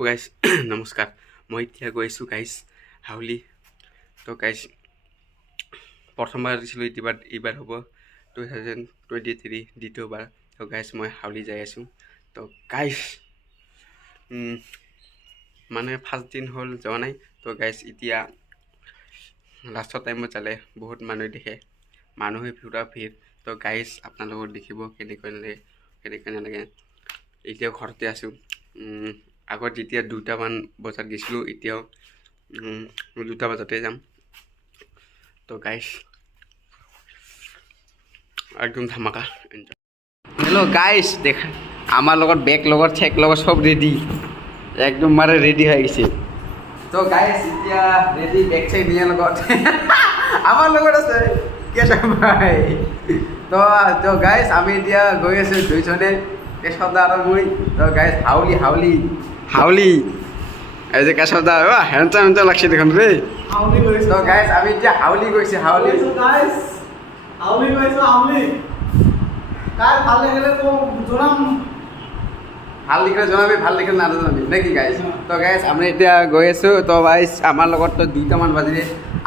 Hello' guys নমস্কাৰ মই এতিয়া গৈ আছোঁ গাইজ হাউলি তো গাইজ প্ৰথমবাৰ দিছিলোঁ এইবাৰ এইবাৰ হ'ব টু থাউজেণ্ড টুৱেণ্টি থ্ৰী দ্বিতীয়বাৰ তো গাইজ মই হাউলি যাই আছোঁ। তো গাইজ মানে ফাৰ্ষ্ট দিন হ'ল যোৱা নাই। তো গাইজ এতিয়া লাষ্টৰ টাইমত যালে বহুত মানুহ দেখে। মানুহে পুৰা ভিৰ। তো গাইজ আপোনালোকক দেখিব কেনেকৈ নালাগে কেনেকৈ নালাগে। এতিয়াও ঘৰতে আছোঁ। আগত যেতিয়া দুটামান বজাত গৈছিলোঁ, এতিয়াও দুটা বজাতে যাম। তো গাইছ একদম ধামাকা। হেল্ল' গাইছ দেখা, আমাৰ লগত বেগ লগত চেক লগত চব ৰেডি একদম মানে ৰেডি হৈ গৈছে। তো গাইছ এতিয়া ৰেডি বেগ চেক দিয়াৰ লগত। আমাৰ লগত আছে, কেশৱ তো তো গাইছ আমি এতিয়া গৈ আছোঁ দুইজনে, কেশৱ দা আৰু মই। তো গাইছ হাউলি হাউলি। হাউলি। এই যে কেশৱ দা অ' হেণ্ডচাম হেণ্ডচাম লাগছে দেখোন ৰে। আউলি গৈছো। তো গাইছ আমি এতিয়া হাউলি গৈছে হাউলি। গৈছো গাইস আউলি গৈছো আউলি গাইস ভালো লাগিলে তো জনাম। ভালো দেখিলে জনাবি ভালো দেখিলে নাজনাবি নে কি গাইছ তো গাইছ আমি এতিয়া গৈ আছোঁ। তো গাইছ আমাৰ লগততো দুইটামান বাজিলে।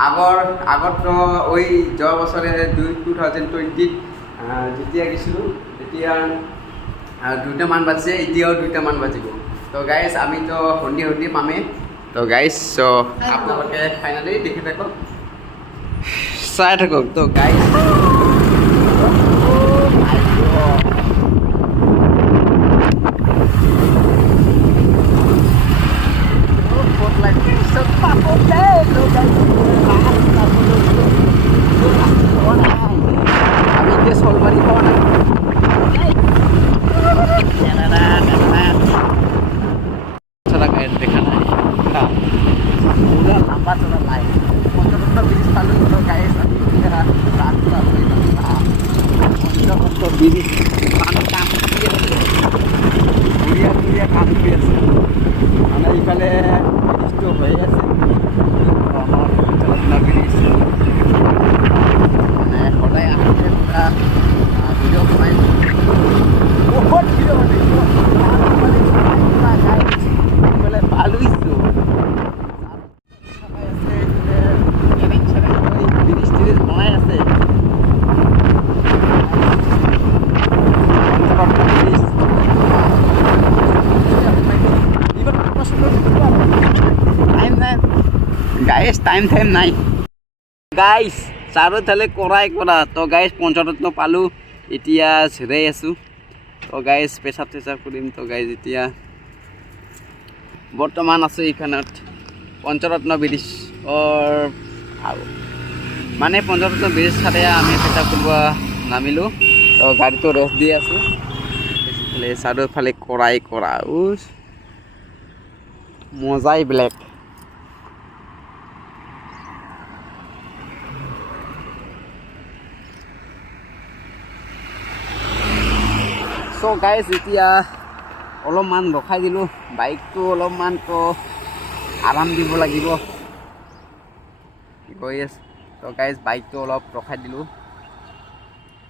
আগৰ আগততো ওই যোৱা বছৰে দুই টু থাউজেণ্ড টুৱেণ্টিত যেতিয়া গৈছিলোঁ তেতিয়া দুটামান বাজিছে এতিয়াও দুটামান বাজিব। তো গাইছ আমিতো সন্ধিয়া সন্ধিয়া পামেই। তো গাইছ চ' আপোনালোকে ফাইনেলি দেখি থাকক। চাই থাকক তো গাইছ আমি এতিয়া চলমাৰি পোৱা নাই চলা গাড়ী দেখা নাই হা। পুৰা লাম্বা চলা লাইন পঞ্চপত্ৰ ব্ৰিজ পালোঁ তো গাড়ী চালি এতিয়া ৰাস্তা হৈ পঞ্চপত্ৰ ব্ৰিজ ইমান কাম কৰি আছে ঘূৰিয়া ঘূৰিয়া কাম কৰি আছে মানে ইফালে ব্ৰিজটো হৈ আছে আমাৰ পঞ্চপত্ৰ ব্ৰিজ মানে সদায় আহোঁতে পুৰা ভিডিঅ' বনাই বহুত ভিডিঅ' বনাইছোঁ এইফালে পালুইছোঁ ব্ৰিজ ত্ৰিজ বনাই আছে গাইছ টাইম টাইম নাই। গাইছ চাৰিওফালে কৰাই কৰা। তো গাইছ পঞ্চৰত্ন পালোঁ। এতিয়া ঝেৰাই আছোঁ। তো গাইছ পেচাব চেচাব কৰিম। তো গাইছ এতিয়া বৰ্তমান আছোঁ এইখনত। পঞ্চৰত্ন ব্ৰিজ মানে পঞ্চৰত্ন ব্ৰিজ চালে আমি পেচাব কৰিব নামিলোঁ। তো গাড়ীটো ৰেষ্ট দি আছোঁ। চাৰিওফালে কৰাই কৰা। মজাই বেলেগ। চ' গাইজ এতিয়া অলপমান ৰখাই দিলোঁ। বাইকটো অলপমান তো আৰাম দিব লাগিব। গৈ আছে তো গাইজ বাইকটো অলপ ৰখাই দিলোঁ।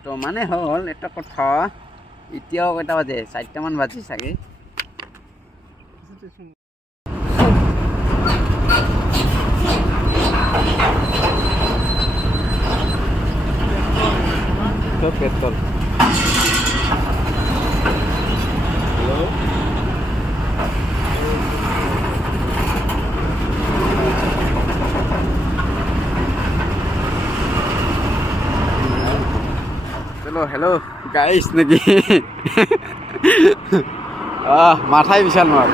তো মানে হ'ল এটা কথা, এতিয়াও কেইটা বাজে? চাৰিটামান বাজি চাগে। পেট্ৰল চলো হেল্ল' গাইছ নেকি? আহ মাথাই বিশাল মাৰ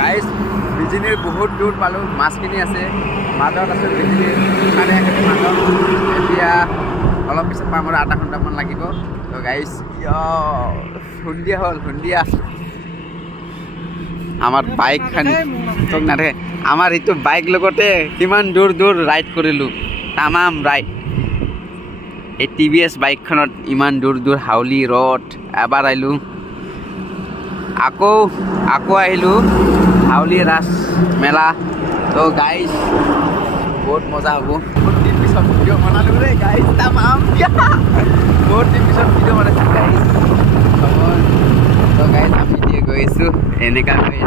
গাইছ বিজনীৰ বহুত দূৰ পালোঁ, মাছখিনি আছে মাজত আছে, বিজনীৰ মাজত এতিয়া অলপ পিছত পাম আৰু আধা ঘণ্টামান লাগিব। তো গাইছ সন্ধিয়া হ'ল, সন্ধিয়া। আমাৰ বাইকখন তোক নাথাকে আমাৰ এইটো বাইক লগতে কিমান দূৰ দূৰ ৰাইড কৰিলোঁ। তামাম ৰাইড এই টি ভি এছ বাইকখনত ইমান দূৰ দূৰ হাউলি ৰ'দ এবাৰ আহিলোঁ। আকৌ আকৌ আহিলোঁ হাউলি ৰাস মেলা। তো গাইজ বহুত মজা হ'ব। বহুত দিন পিছত ভিডিঅ' বনালোঁ ৰে গাইজ তামাম বহুত দিন পিছত ভিডিঅ' বনাইছোঁ তো গাইজ এনেকা কৈ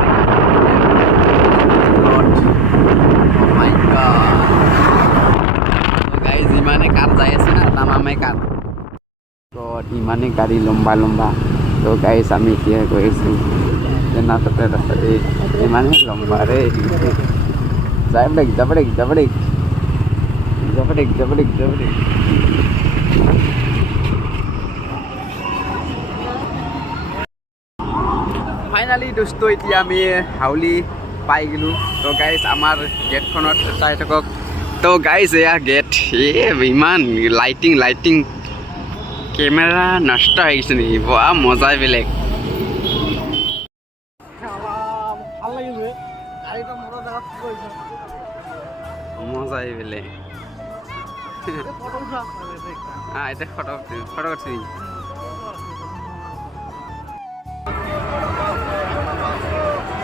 মাই গাড়ী যিমানে কাঠ যাই আছে না তামামে কাঠ। গড ইমানেই গাড়ী লম্বা লম্বা। তো গাইজ আমি এতিয়া গৈ আছোঁ? নাটতে ৰাস্তাতে ইমানেই লম্বা ৰে। যাব দেখ যাব দেখ যাব দেখ যাব দেখ যাব দেখ যাব দেখ ফাইনেলি দোস্ত এতিয়া আমি হাউলি পাই গ'লোঁ। তো গাইজ আমাৰ গেটখনত চাই থাকক। তো গাইজ এয়া গেট এ, ইমান লাইটিং লাইটিং কেমেৰা নষ্ট হৈ গৈছে নেকি? বোৱা মজাই বেলেগ। বে মজাই বেলেগ। ফটো উঠা হা এতিয়া ফটো ফটো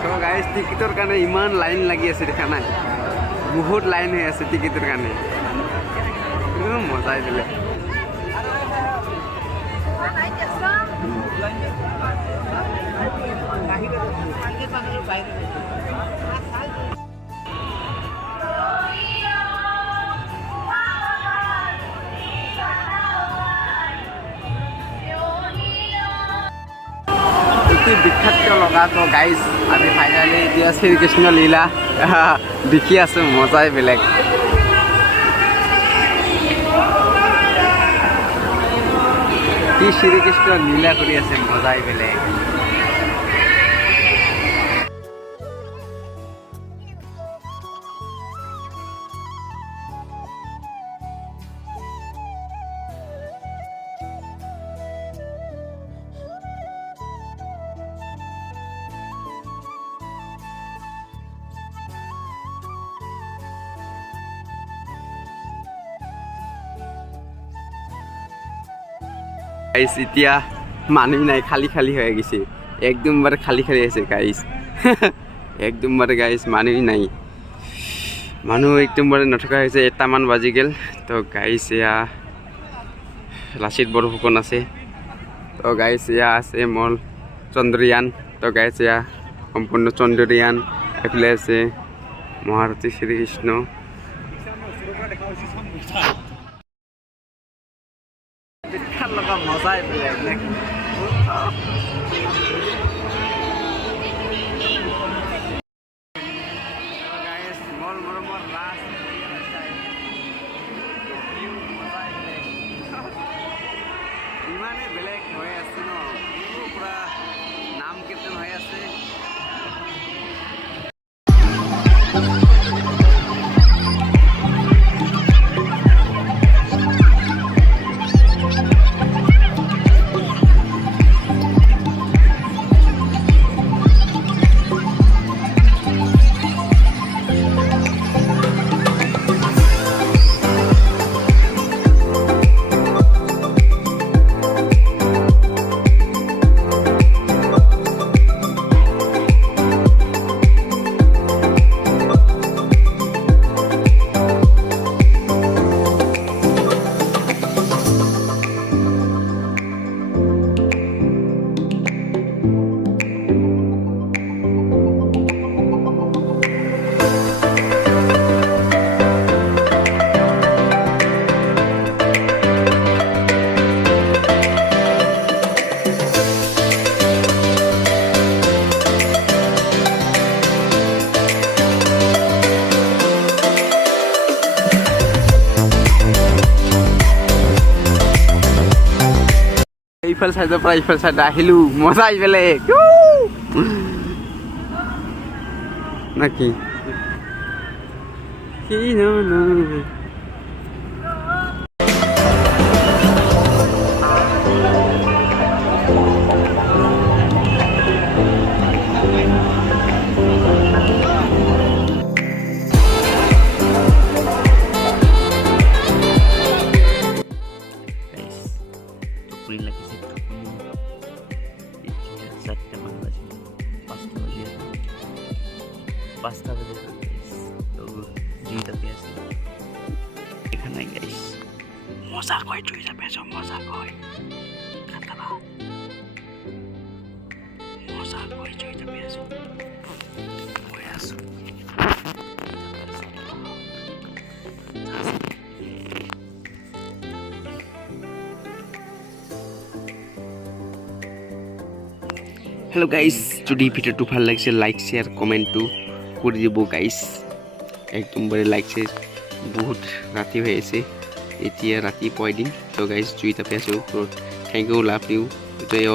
তো গাইজ টিকেটৰ কাৰণে ইমান লাইন লাগি আছে, দেখা নাই? বহুত লাইন হয়ে আছে কাৰণে। উম, মজাই বেলেগ অতি বিখ্যাত তো গাইজ আমি ফাইনালি এতিয়া শ্ৰীকৃষ্ণ লীলা দেখি আছো, মজাই বেলেগ। কি শ্ৰীকৃষ্ণ লীলা কৰি আছে, মজাই বেলেগ। গাইজ এতিয়া মানুহ নাই, খালী খালী হৈ গৈছে। একদম বাৰে খালী খালী আছে গাইজ একদম বাৰে গাইজ মানুহ নাই। মানুহ একদম বাৰে নথকা হৈছে, এটামান বাজি গ'ল। তো গাইজ এয়া লাচিত বৰফুকন আছে। তো গাইজ এয়া আছে মোৰ চন্দ্ৰয়ান। তো গাইজ এয়া সম্পূৰ্ণ চন্দ্ৰয়ান। এইফালে আছে মহাৰথী শ্ৰীকৃষ্ণ। লগা মজাই বেলেগ নে মোৰ মৰমৰ ৰাজ ইমানেই বেলেগ হৈ আছে ন এইফাল চাইডৰ পৰা এইফাল চাইড আহিলোঁ মজাই বেলেগ না কি লাগিছে টোপনি এতিয়া চাৰিটামান বাজিল পাঁচটা বাজি। আছে পাঁচটা বাজি গ'ল guys. তো দুইটাতে আছে এখানে গাইছ মজাকৈ দুইটা পেছো মজাকৈ খাতাবা হেল্ল' গাইস যদি ভিডিঅ'টো ভালো লাগিছে লাইক শেয়ার কমেন্টটু কৰি দিব গাইস একদম bare লাইক শেয়ার বহুত ৰাতি হৈ আছে এতিয়া ৰাতি পুৱাই দিম তো গাইজ জুই তাপি আছোঁ থেংক ইউ লাভ ইউ এতিয়া